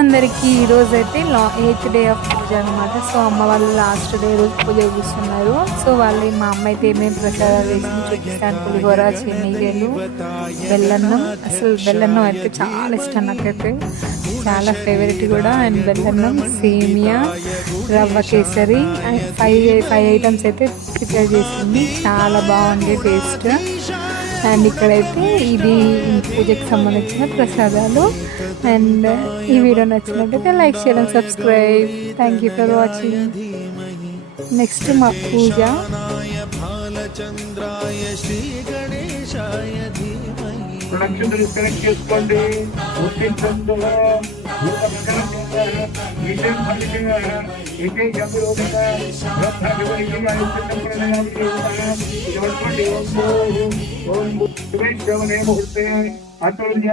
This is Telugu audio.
అందరికీ ఈరోజు అయితే 8th డే ఆఫ్ పూజ అనమాట. సో అమ్మ వాళ్ళు లాస్ట్ డే రోజు పూజ కూర్చున్నారు. సో వాళ్ళు మా అమ్మ అయితే ఏమేమి ప్రసాదాలు వేసింది చూపిస్తాను. పులిహోర, చెన్నీగలు, బెల్లన్నం. అసలు బెల్లన్నం అయితే చాలా ఇష్టం నాకైతే, చాలా ఫేవరెట్ కూడా. అండ్ బెల్లన్నం, సేమియా, రవ్వ కేసరి, ఫైవ్ ఐటమ్స్ అయితే ప్రిపేర్ చేసింది. చాలా బాగుంది టేస్ట్. అండ్ ఇక్కడైతే ఇది పూజకి సంబంధించిన ప్రసాదాలు. అండ్ ఈ వీడియో నచ్చినట్టయితే లైక్ చేయడం, subscribe. Thank you for watching. Next మా పూజ. చేసుకోండి. ముహూర్తే అతుల్య